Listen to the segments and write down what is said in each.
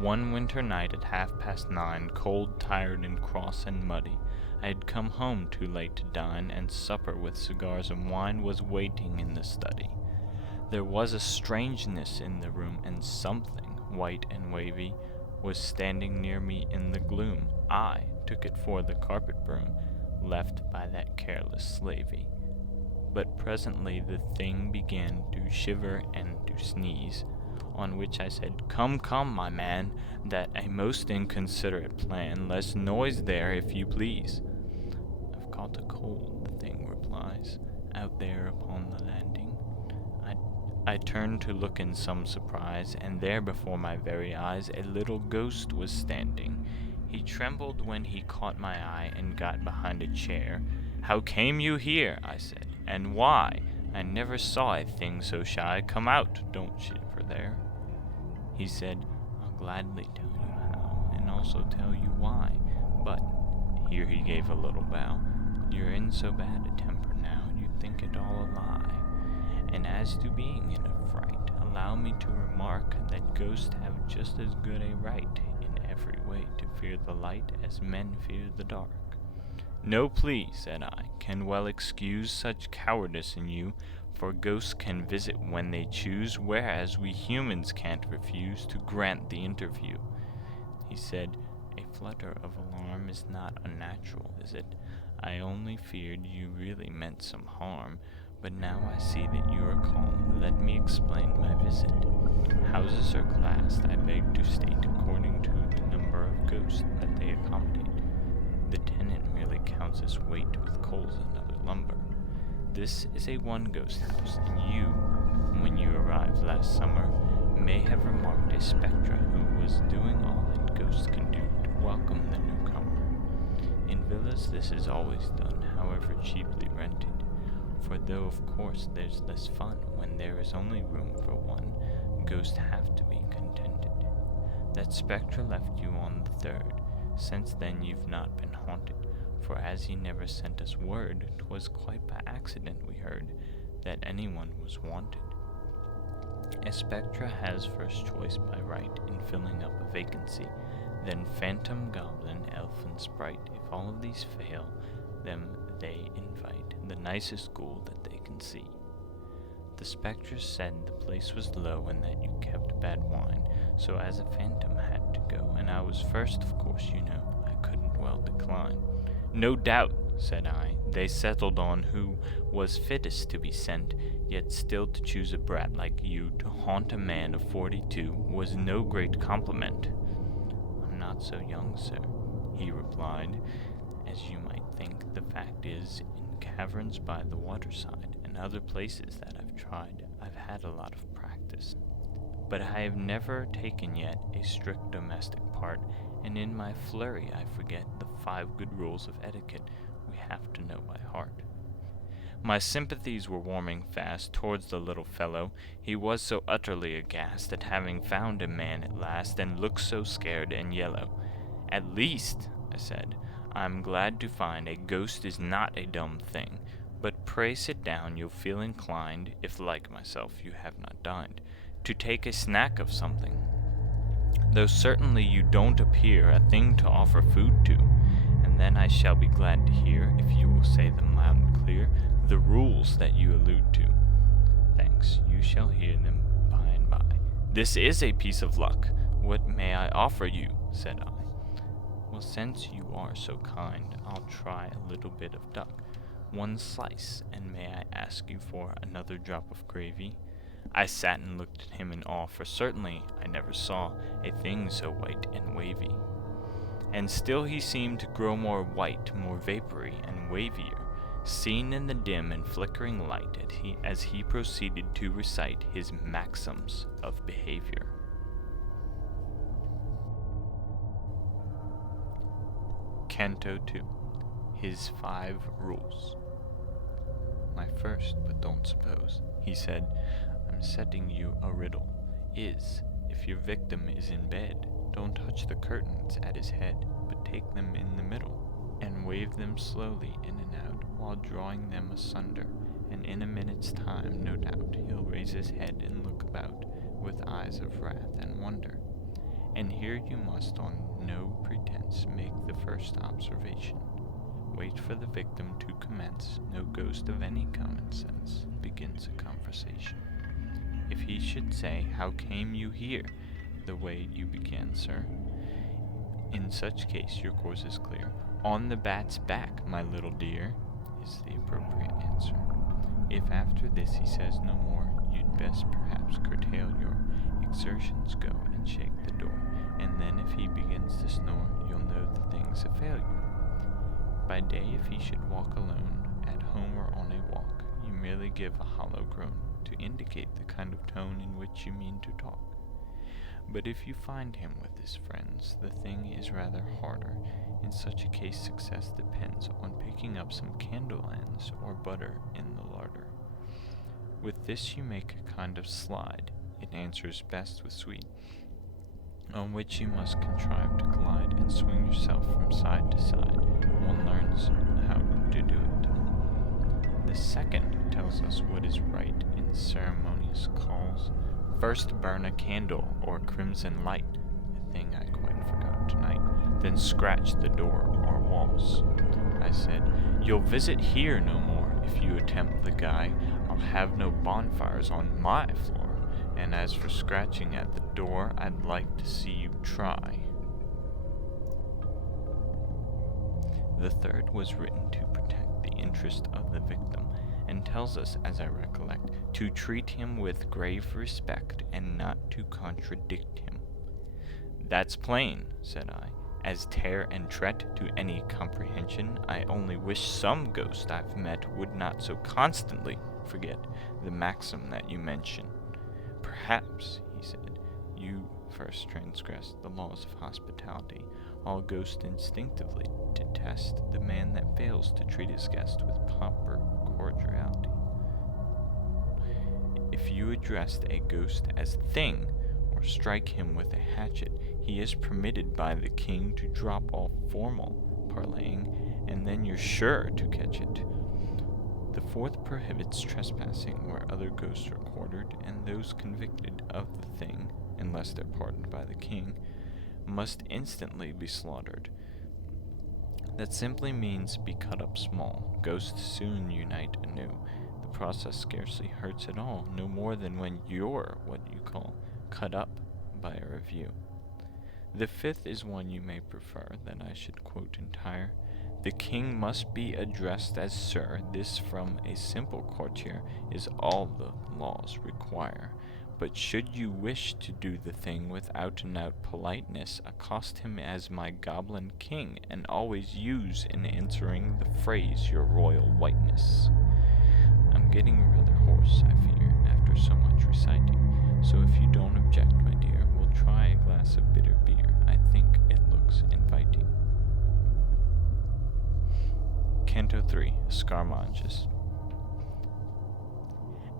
One winter night at 9:30, cold, tired, and cross and muddy, I had come home too late to dine, and supper with cigars and wine was waiting in the study. There was a strangeness in the room, and something, white and wavy, was standing near me in the gloom. I took it for the carpet broom, left by that careless slavey. But presently the thing began to shiver and to sneeze, on which I said, "Come, come, my man, that a most inconsiderate plan, less noise there, if you please." "I've caught a cold," the thing replies, "out there upon the landing." I turned to look in some surprise, and there before my very eyes a little ghost was standing. He trembled when he caught my eye, and got behind a chair. "How came you here?" I said, "and why? I never saw a thing so shy. Come out, don't shiver there." He said, "I'll gladly tell you how, and also tell you why, but," here he gave a little bow, "you're in so bad a temper now, you'd think it all a lie. And as to being in a fright, allow me to remark that ghosts have just as good a right in every way to fear the light as men fear the dark." "No plea," said I, "can well excuse such cowardice in you, for ghosts can visit when they choose, whereas we humans can't refuse to grant the interview." He said, "A flutter of alarm is not unnatural, is it? I only feared you really meant some harm. But now I see that you are calm. Let me explain my visit. Houses are classed, I beg to state, according to the number of ghosts that they accommodate. The tenant merely counts as weight with coals and other lumber. This is a one-ghost house, and you, when you arrived last summer, may have remarked a spectre who was doing all that ghosts can do to welcome the newcomer. In villas this is always done, however cheaply rented. For though of course there's less fun when there is only room for one, ghosts have to be contented. That spectre left you on the 3rd. Since then you've not been haunted, for as he never sent us word, 'twas quite by accident we heard that anyone was wanted. A spectre has first choice by right in filling up a vacancy, then phantom, goblin, elf, and sprite. If all of these fail, them they invite, the nicest ghoul that they can see. The spectre said the place was low and that you kept bad wine, so as a phantom had to go, and I was first, of course, you know, I couldn't well decline." "No doubt," said I, "they settled on who was fittest to be sent, yet still to choose a brat like you to haunt a man of 42 was no great compliment." "I'm not so young, sir," he replied, "as you might think. The fact is, in caverns by the waterside and other places that I've tried, I've had a lot of practice. But I have never taken yet a strict domestic part, and in my flurry I forget the 5 good rules of etiquette we have to know by heart." My sympathies were warming fast towards the little fellow. He was so utterly aghast at having found a man at last, and looked so scared and yellow. "At least," I said, "I'm glad to find a ghost is not a dumb thing. But pray sit down, you'll feel inclined, if like myself you have not dined, to take a snack of something. Though certainly you don't appear a thing to offer food to, and then I shall be glad to hear, if you will say them loud and clear, the rules that you allude to." "Thanks, you shall hear them by and by. This is a piece of luck. What may I offer you?" said I. "Well, since you are so kind, I'll try a little bit of duck. 1 slice, and may I ask you for another drop of gravy?" I sat and looked at him in awe, for certainly I never saw a thing so white and wavy. And still he seemed to grow more white, more vapory, and wavier, seen in the dim and flickering light as he proceeded to recite his Maxims of Behaviour. Canto 2. His 5 Rules. "My first, but don't suppose," he said, "I'm setting you a riddle, is, if your victim is in bed, don't touch the curtains at his head, but take them in the middle, and wave them slowly in and out, while drawing them asunder, and in a minute's time, no doubt, he'll raise his head and look about, with eyes of wrath and wonder. And here you must on no pretense make the first observation. Wait for the victim to commence. No ghost of any common sense begins a conversation. If he should say, "How came you here?" the way you began, sir, in such case your course is clear. "On the bat's back, my little dear," is the appropriate answer. If after this he says no more, you'd best perhaps curtail your exertions, go and shake the door, and then if he begins to snore, you'll know the thing's a failure. By day, if he should walk alone, at home or on a walk, you merely give a hollow groan to indicate the kind of tone in which you mean to talk. But if you find him with his friends, the thing is rather harder. In such a case, success depends on picking up some candle ends or butter in the larder. With this you make a kind of slide. It answers best with sweet, on which you must contrive to glide and swing yourself from side to side. One learns how to do it. The second tells us what is right in ceremonious calls. First burn a candle or crimson light, a thing I quite forgot tonight, then scratch the door or walls. I said, "You'll visit here no more if you attempt the guy. I'll have no bonfires on my floor, and as for scratching at the door, I'd like to see you try." The third was written to protect the interest of the victim, and tells us, as I recollect, to treat him with grave respect and not to contradict him. "That's plain," said I, "as tear and treat to any comprehension. I only wish some ghost I've met would not so constantly forget the maxim that you mention." "Perhaps," he said, "you first transgressed the laws of hospitality. All ghosts instinctively detest the man that fails to treat his guest with proper cordiality. If you addressed a ghost as thing, or strike him with a hatchet, he is permitted by the king to drop all formal parleying, and then you're sure to catch it. The fourth prohibits trespassing where other ghosts are quartered, and those convicted of the thing, unless they're pardoned by the king, must instantly be slaughtered. That simply means be cut up small. Ghosts soon unite anew. The process scarcely hurts at all, no more than when you're what you call cut up by a review. The fifth is one you may prefer that I should quote entire. The king must be addressed as sir. This from a simple courtier is all the laws require. But should you wish to do the thing with out-and-out politeness, accost him as my goblin king, and always use in answering the phrase your royal whiteness. I'm getting rather hoarse, I fear, after so much reciting, so if you don't object, my dear, we'll try a glass of bitter beer. I think it looks inviting. Canto 3, Scaramouches.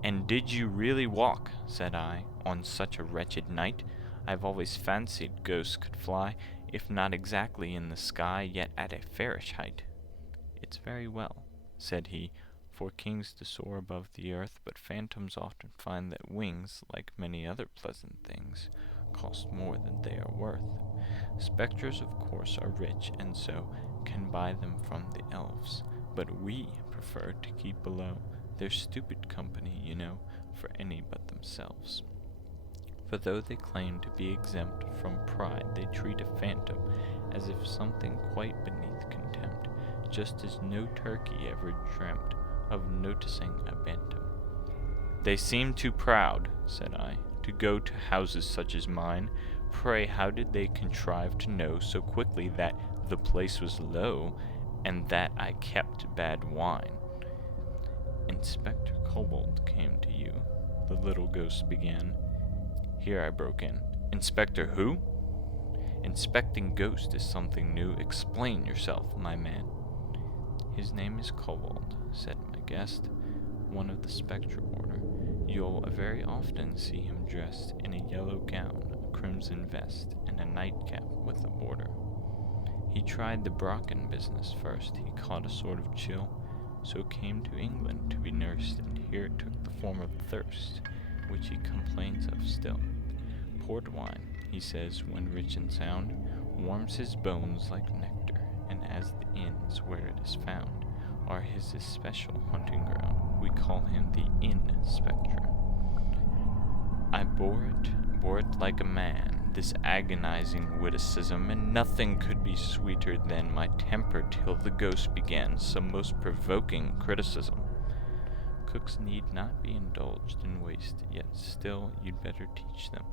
"And did you really walk," said I, "on such a wretched night? I've always fancied ghosts could fly, if not exactly in the sky, yet at a fairish height." "It's very well," said he, "for kings to soar above the earth, but phantoms often find that wings, like many other pleasant things, cost more than they are worth. Spectres, of course, are rich, and so can buy them from the elves, but we prefer to keep below. They're stupid company, you know, for any but themselves. For though they claim to be exempt from pride, they treat a phantom as if something quite beneath contempt, just as no turkey ever dreamt of noticing a bantam." "They seem too proud," said I, "to go to houses such as mine. Pray, how did they contrive to know so quickly that the place was low, and that I kept bad wine?" "Inspector Kobold came to you," the little ghost began. Here I broke in. "Inspector who?" "Inspecting ghosts is something new. Explain yourself, my man." "His name is Kobold," said my guest, "one of the spectre order. You'll very often see him dressed in a yellow gown, a crimson vest, and a nightcap with a border. He tried the Brocken business first. He caught a sort of chill, so came to England to be nursed, and here it took the form of thirst, which he complains of still. Port wine he says, when rich and sound, warms his bones like nectar, and as the inns where it is found are his especial hunting ground, we call him the inn spectre. I bore it like a man, this agonizing witticism, and nothing could be sweeter than my temper till the ghost began some most provoking criticism. Cooks need not be indulged in waste, yet still you'd better teach them.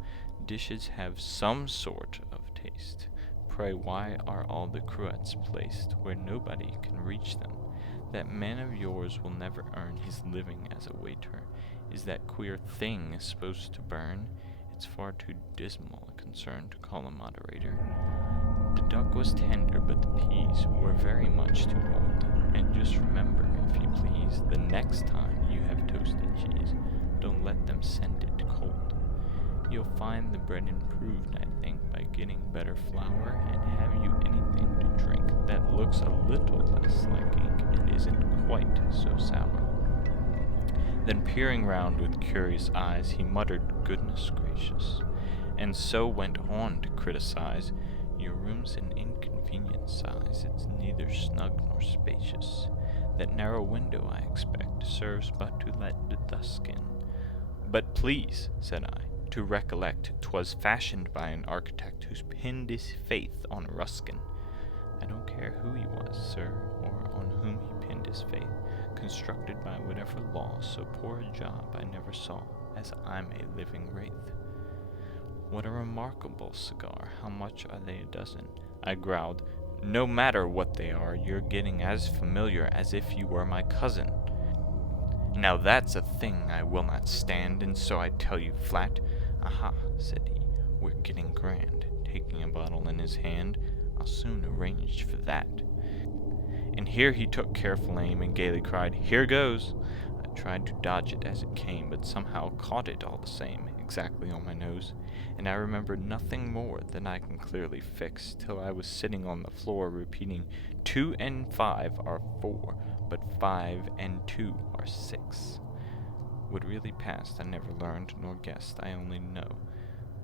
Dishes have some sort of taste. Pray, why are all the cruets placed where nobody can reach them? That man of yours will never earn his living as a waiter. Is that queer thing supposed to burn? It's far too dismal a concern to call a moderator. The duck was tender, but the peas were very much too old. And just remember, if you please, the next time you have toasted cheese, don't let them send it cold. You'll find the bread improved, I think, by getting better flour, and have you anything to drink that looks a little less like ink and isn't quite so sour. Then peering round with curious eyes, he muttered, "Goodness gracious," and so went on to criticize. Your room's an inconvenient size, it's neither snug nor spacious. That narrow window, I expect, serves but to let the dusk in. But please, said I, to recollect 'twas fashioned by an architect who's pinned his faith on Ruskin. I don't care who he was, sir, or on whom he pinned his faith, constructed by whatever law, so poor a job I never saw, as I'm a living wraith. What a remarkable cigar! How much are they a dozen? I growled. No matter what they are, you're getting as familiar as if you were my cousin. Now that's a thing I will not stand, and so I tell you flat. Aha, said he, we're getting grand. Taking a bottle in his hand, I'll soon arrange for that. And here he took careful aim and gaily cried, Here goes! I tried to dodge it as it came, but somehow caught it all the same, exactly on my nose, and I remember nothing more than I can clearly fix, till I was sitting on the floor repeating, 2 and 5 are 4, but 5 and 2 are 6. What really passed I never learned nor guessed, I only know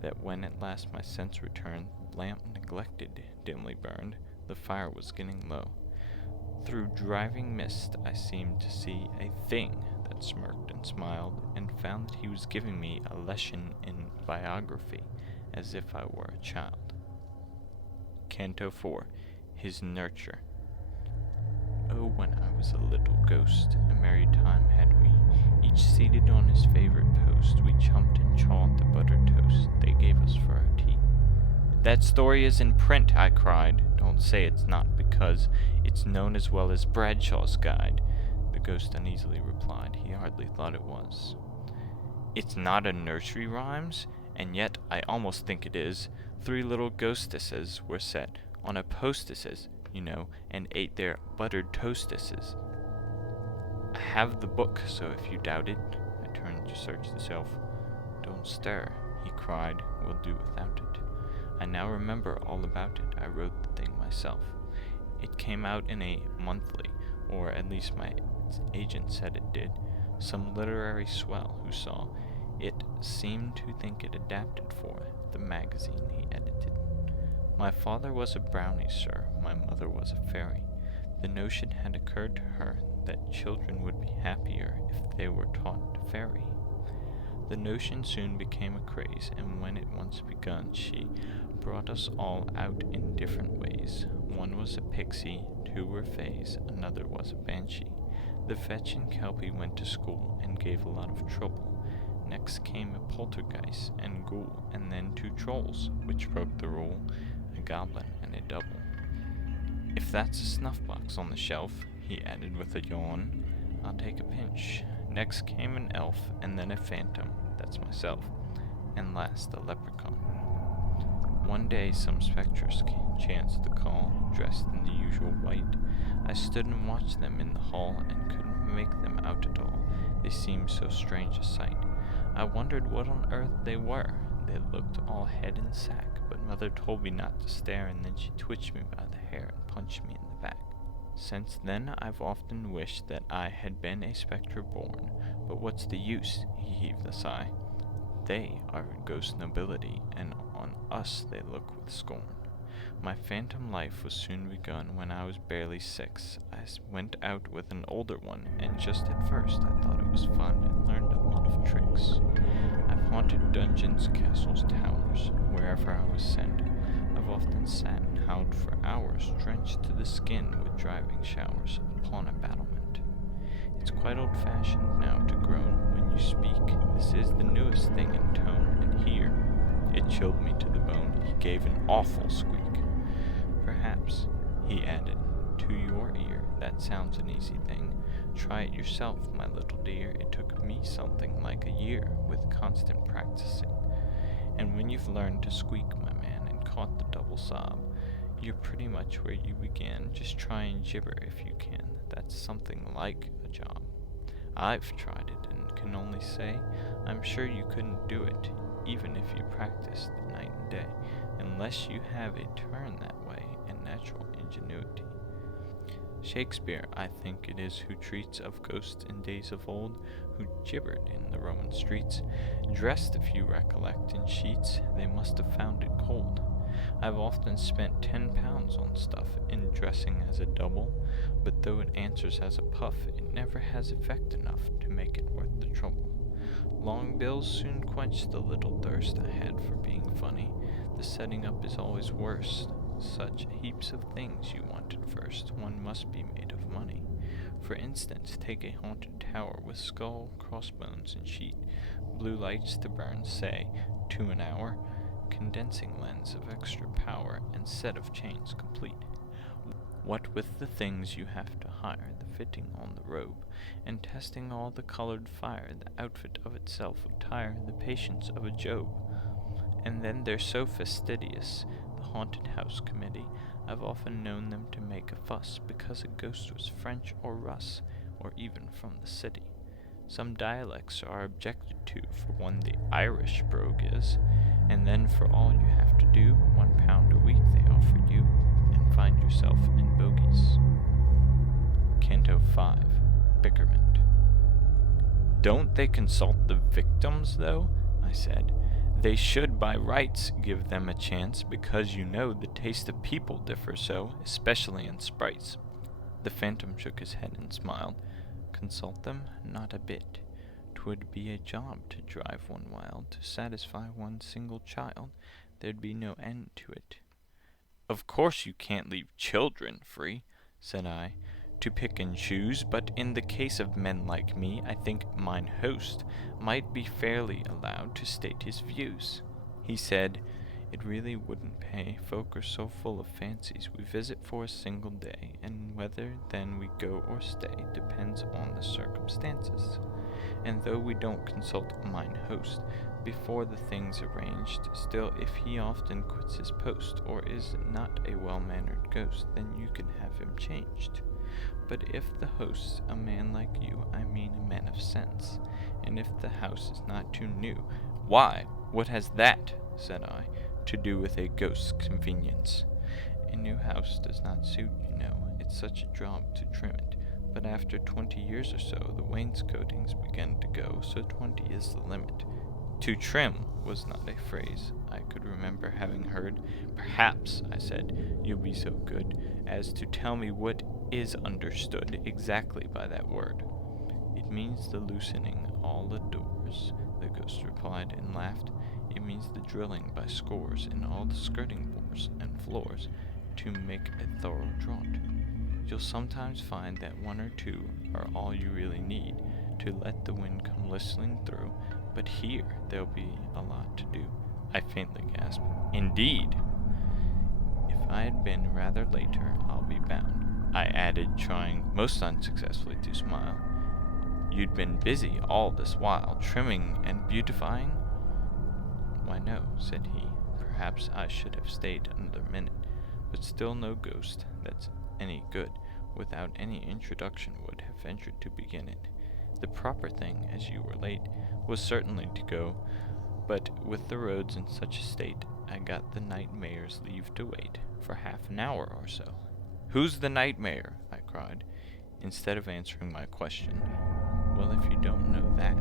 that when at last my sense returned, the lamp neglected dimly burned, the fire was getting low. Through driving mist I seemed to see a thing that smirked and smiled, and found that he was giving me a lesson in biography, as if I were a child. Canto 4. His Nurture. Oh, when I was a little ghost, a merry time had we, each seated on his favorite post, we chumped and chawed the buttered toast they gave us for our tea. That story is in print, I cried. Don't say it's not, because it's known as well as Bradshaw's Guide. The ghost uneasily replied he hardly thought it was. It's not a nursery rhymes, and yet I almost think it is. 3 little ghostesses were set on a postesses, you know, and ate their buttered toastesses. I have the book, so if you doubt it, I turned to search the shelf. Don't stir, he cried, we'll do without it. I now remember all about it. I wrote the thing myself. It came out in a monthly, or at least my agent said it did. Some literary swell who saw it seemed to think it adapted for the magazine he edited. My father was a brownie, sir. My mother was a fairy. The notion had occurred to her that children would be happier if they were taught to fairy. The notion soon became a craze, and when it once begun, she brought us all out in different ways. One was a pixie, 2 were fays, another was a banshee. The fetch and kelpie went to school and gave a lot of trouble. Next came a poltergeist and ghoul, and then 2 trolls, which broke the rule, a goblin and a double. If that's a snuff-box on the shelf, he added with a yawn, I'll take a pinch. Next came an elf, and then a phantom, that's myself, and last a leprechaun. One day some spectres chanced to call, dressed in the usual white. I stood and watched them in the hall, and couldn't make them out at all. They seemed so strange a sight. I wondered what on earth they were. They looked all head and sack, but Mother told me not to stare, and then she twitched me by the hair and punched me in the back. Since then I've often wished that I had been a spectre born, but what's the use? He heaved a sigh. They are ghost nobility, and on us they look with scorn. My phantom life was soon begun. When I was barely 6, I went out with an older one, and just at first I thought it was fun and learned a lot of tricks. I've haunted dungeons, castles, towers, wherever I was sent. I've often sat and howled for hours, drenched to the skin with driving showers upon a battlement. It's quite old-fashioned now to groan when you speak. This is the newest thing in tone, and here it chilled me to the bone. He gave an awful squeak. Perhaps, he added, to your ear that sounds an easy thing. Try it yourself, my little dear. It took me something like a year with constant practicing. And when you've learned to squeak, my man, and caught the double sob, you're pretty much where you began. Just try and jibber if you can. That's something like a job. I've tried it and can only say I'm sure you couldn't do it, even if you practiced night and day, unless you have a turn that way and natural ingenuity. Shakespeare, I think it is, who treats of ghosts in days of old, who gibbered in the Roman streets, dressed, if you recollect, in sheets. They must have found it cold. I've often spent £10 on stuff in dressing as a double, but though it answers as a puff, it never has effect enough to make it worth the trouble. Long bills soon quench the little thirst I had for being funny. The setting up is always worse. Such heaps of things you wanted first. One must be made of money. For instance, take a haunted tower with skull, crossbones, and sheet, blue lights to burn, say, 2 an hour, condensing lens of extra power, and set of chains complete. What with the things you have to hire, the fitting on the robe, and testing all the colored fire, the outfit of itself would tire the patience of a Job. And then they're so fastidious, the haunted house committee. I've often known them to make a fuss because a ghost was French or Russ, or even from the city. Some dialects are objected to, for one the Irish brogue is, and then for all you have to do, £1 a week they offer you, and find yourself in bogies. Canto 5, Bickerment. Don't they consult the victims, though? I said. They should by rights give them a chance, because you know the taste of people differs so, especially in sprites. The phantom shook his head and smiled. Consult them? Not a bit. 'Twould be a job to drive one wild, to satisfy one single child. There'd be no end to it. Of course you can't leave children free, said I, to pick and choose, but in the case of men like me, I think mine host might be fairly allowed to state his views. He said, it really wouldn't pay. Folk are so full of fancies. We visit for a single day, and whether then we go or stay depends on the circumstances. And though we don't consult mine host before the thing's arranged, still if he often quits his post, or is not a well-mannered ghost, then you can have him changed. But if the host's a man like you, I mean a man of sense, and if the house is not too new, why, what has that, said I, to do with a ghost's convenience? A new house does not suit, you know. It's such a job to trim it. But after 20 years or so, the wainscotings begin to go, so 20 is the limit. To trim was not a phrase I could remember having heard. Perhaps, I said, you'll be so good as to tell me what is understood exactly by that word. It means the loosening all the doors, the ghost replied and laughed. It means the drilling by scores in all the skirting boards and floors to make a thorough draught. You'll sometimes find that 1 or 2 are all you really need to let the wind come listening through, but here there'll be a lot to do. I faintly gasped. Indeed! If I had been rather later, I'll be bound, I added, trying most unsuccessfully to smile. You'd been busy all this while, trimming and beautifying? Why no, said he. Perhaps I should have stayed another minute, but still no ghost that's any good without any introduction would have ventured to begin it. The proper thing, as you were late, was certainly to go, but with the roads in such a state, I got the night mayor's leave to wait for half an hour or so. Who's the night mayor? I cried, instead of answering my question. Well, if you don't know that,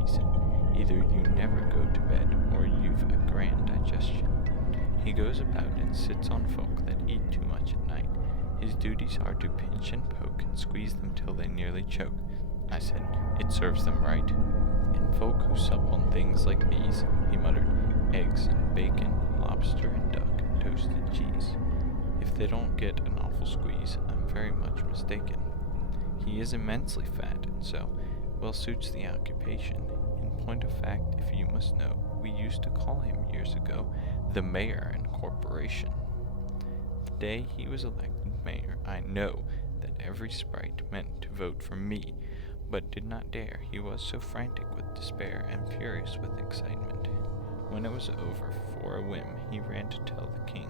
he said, Either you never go to bed, or you've a grand digestion. He goes about and sits on folk that eat too much at night. His duties are to pinch and poke and squeeze them till they nearly choke. I said, it serves them right. And folk who sup on things like these, he muttered, eggs and bacon, lobster and duck, and toasted cheese. If they don't get an awful squeeze, I'm very much mistaken. He is immensely fat, and so well suits the occupation. In point of fact, if you must know, we used to call him years ago the mayor and corporation. The day he was elected mayor, I know that every sprite meant to vote for me, but did not dare. He was so frantic with despair and furious with excitement. When it was over, for a whim, he ran to tell the king,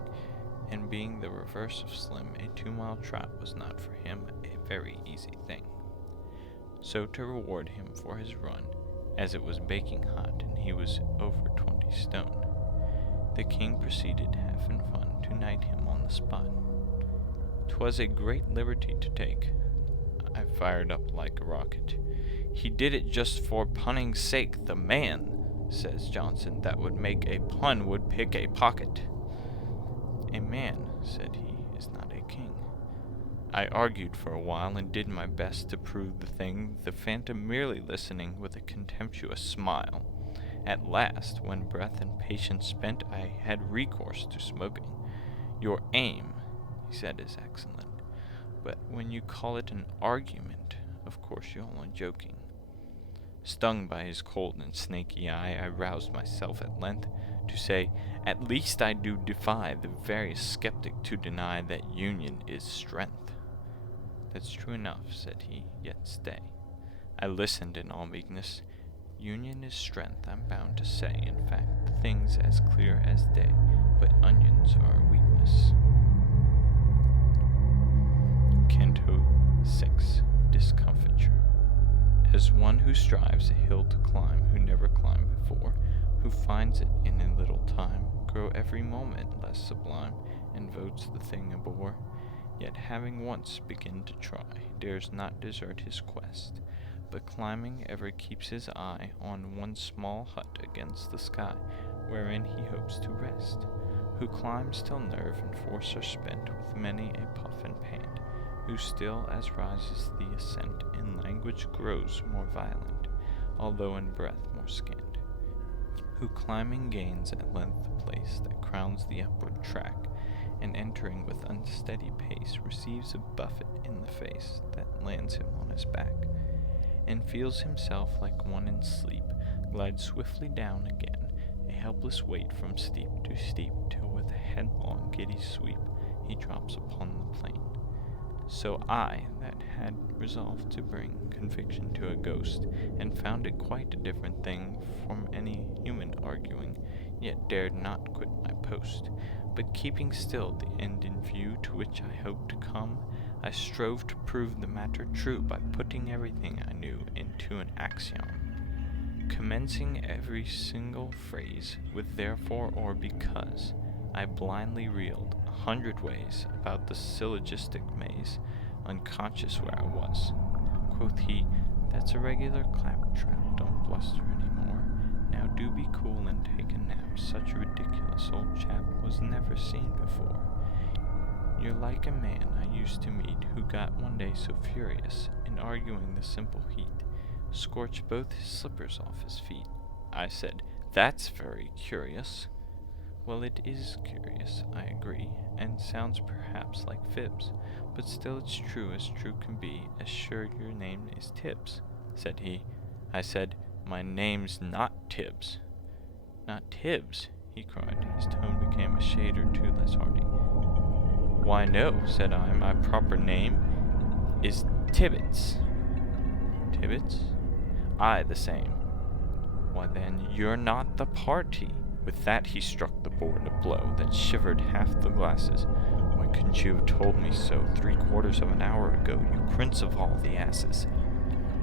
and being the reverse of slim, a 2-mile trot was not for him a very easy thing. So to reward him for his run, as it was baking hot and he was over 20 stone, the king proceeded, half in fun, to knight him on the spot. 'Twas a great liberty to take. I fired up like a rocket. He did it just for punning's sake. The man, says Johnson, that would make a pun would pick a pocket. A man, said he, is not a king. I argued for a while and did my best to prove the thing, the phantom merely listening with a contemptuous smile. At last, when breath and patience spent, I had recourse to smoking. Your aim, he said, is excellent, but when you call it an argument, of course you're only joking. Stung by his cold and snaky eye, I roused myself at length to say, at least I do defy the veriest skeptic to deny that union is strength. That's true enough, said he, yet stay. I listened in all meekness. Union is strength, I'm bound to say. In fact, the thing's as clear as day, but onions are a weakness. Canto 6. Discomfiture. As one who strives a hill to climb, who never climbed before, who finds it in a little time, grow every moment less sublime, and votes the thing a bore, yet having once begun to try, dares not desert his quest, but climbing ever keeps his eye on one small hut against the sky, wherein he hopes to rest, who climbs till nerve and force are spent with many a puff and pant, who still as rises the ascent in language grows more violent, although in breath more scant, who climbing gains at length the place that crowns the upward track, and entering with unsteady pace receives a buffet in the face that lands him on his back, and feels himself like one in sleep, glides swiftly down again, a helpless weight from steep to steep, till with a headlong giddy sweep he drops upon the plain. So I, that had resolved to bring conviction to a ghost, and found it quite a different thing from any human arguing, yet dared not quit my post, but keeping still the end in view to which I hoped to come, I strove to prove the matter true by putting everything I knew into an axiom, commencing every single phrase with therefore or because. I blindly reeled 100 ways about the syllogistic maze, unconscious where I was. Quoth he, that's a regular claptrap, don't bluster any more. Now do be cool and take a nap. Such a ridiculous old chap was never seen before. You're like a man I used to meet, who got one day so furious, in arguing the simple heat, scorched both his slippers off his feet. I said, that's very curious. Well, it is curious, I agree, and sounds perhaps like fibs, but still it's true as true can be, as sure your name is Tibbs, said he. I said, my name's not Tibbs. Not Tibbs, he cried. His tone became a shade or two less hearty. Why, no, said I, my proper name is Tibbets. Tibbets? Aye, the same. Why then, you're not the party. With that he struck the board a blow that shivered half the glasses. Why couldn't you have told me so 3/4 of an hour ago, you prince of all the asses?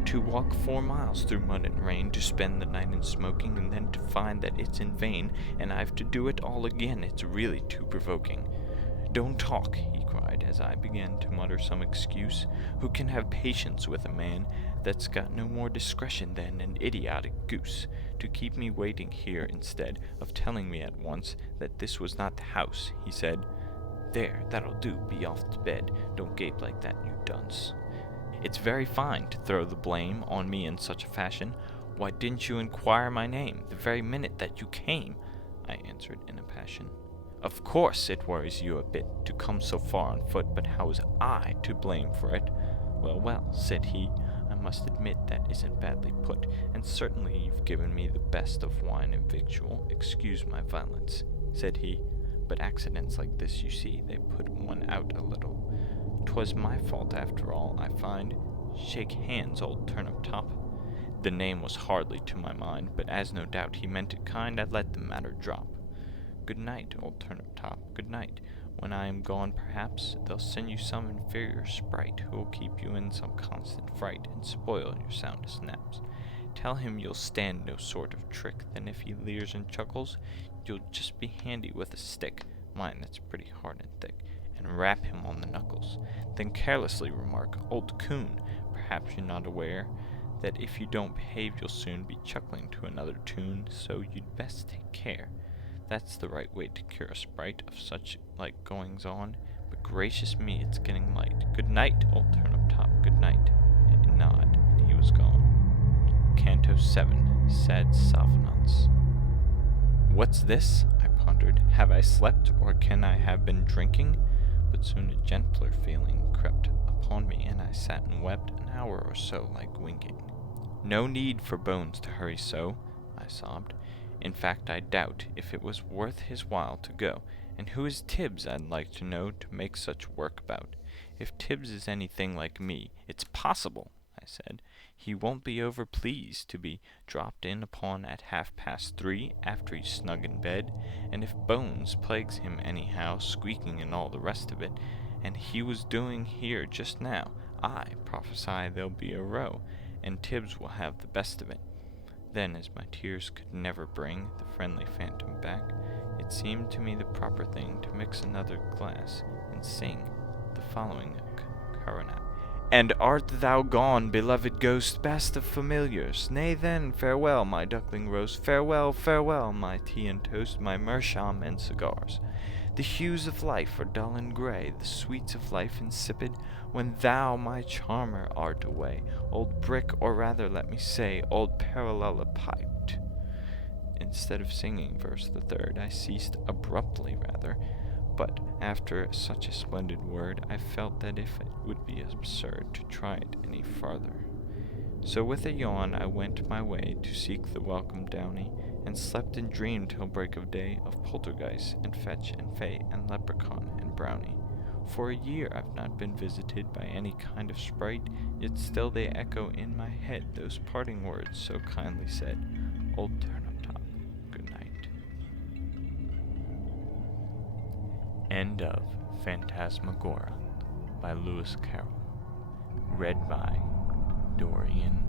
To walk 4 miles through mud and rain, to spend the night in smoking, and then to find that it's in vain, and I've to do it all again, it's really too provoking. Don't talk, he cried, as I began to mutter some excuse. Who can have patience with a man that's got no more discretion than an idiotic goose, to keep me waiting here instead of telling me at once that this was not the house," he said. "There, that'll do, be off to bed. Don't gape like that, you dunce. It's very fine to throw the blame on me in such a fashion. Why didn't you inquire my name the very minute that you came?" I answered in a passion. "Of course it worries you a bit to come so far on foot, but how was I to blame for it?" "Well, well," said he, "I must admit that isn't badly put, and certainly you've given me the best of wine and victual. Excuse my violence," said he, "but accidents like this, you see, they put one out a little. 'Twas my fault after all, I find. Shake hands, old turnip-top." The name was hardly to my mind, but as no doubt he meant it kind, I let the matter drop. "Good night, old turnip-top, good night. When I am gone, perhaps they'll send you some inferior sprite who'll keep you in some constant fright and spoil your soundest naps. Tell him you'll stand no sort of trick, then if he leers and chuckles, you'll just be handy with a stick, mind that's pretty hard and thick, and rap him on the knuckles. Then carelessly remark, 'Old coon, perhaps you're not aware that if you don't behave you'll soon be chuckling to another tune, so you'd best take care.' That's the right way to cure a sprite of such like goings-on. But gracious me, it's getting light. Good night, old turnip-top, good night." A nod, and he was gone. Canto 7, Sad Souvenaunce. "What's this?" I pondered. "Have I slept, or can I have been drinking?" But soon a gentler feeling crept upon me, and I sat and wept an hour or so like winking. "No need for Bones to hurry so," I sobbed. "In fact, I doubt if it was worth his while to go. And who is Tibbs, I'd like to know, to make such work about? If Tibbs is anything like me, it's possible," I said, "he won't be over-pleased to be dropped in upon at 3:30 after he's snug in bed. And if Bones plagues him anyhow, squeaking and all the rest of it, and he was doing here just now, I prophesy there'll be a row, and Tibbs will have the best of it." Then, as my tears could never bring the friendly phantom back, it seemed to me the proper thing to mix another glass and sing the following coronach. "And art thou gone, beloved ghost, best of familiars? Nay then, farewell, my duckling roast, farewell, farewell, my tea and toast, my meerschaum and cigars. The hues of life are dull and grey, the sweets of life insipid, when thou, my charmer, art away, old brick, or rather let me say, old parallelepiped." Instead of singing verse the third, I ceased abruptly rather, but after such a splendid word, I felt that if it would be absurd to try it any farther. So with a yawn I went my way to seek the welcome downy, and slept and dreamed till break of day of poltergeist and fetch and fay and leprechaun and brownie. For a year I've not been visited by any kind of sprite, yet still they echo in my head those parting words so kindly said, "Old turnip-top, good night." End of Phantasmagoria by Lewis Carroll. Read by Dorian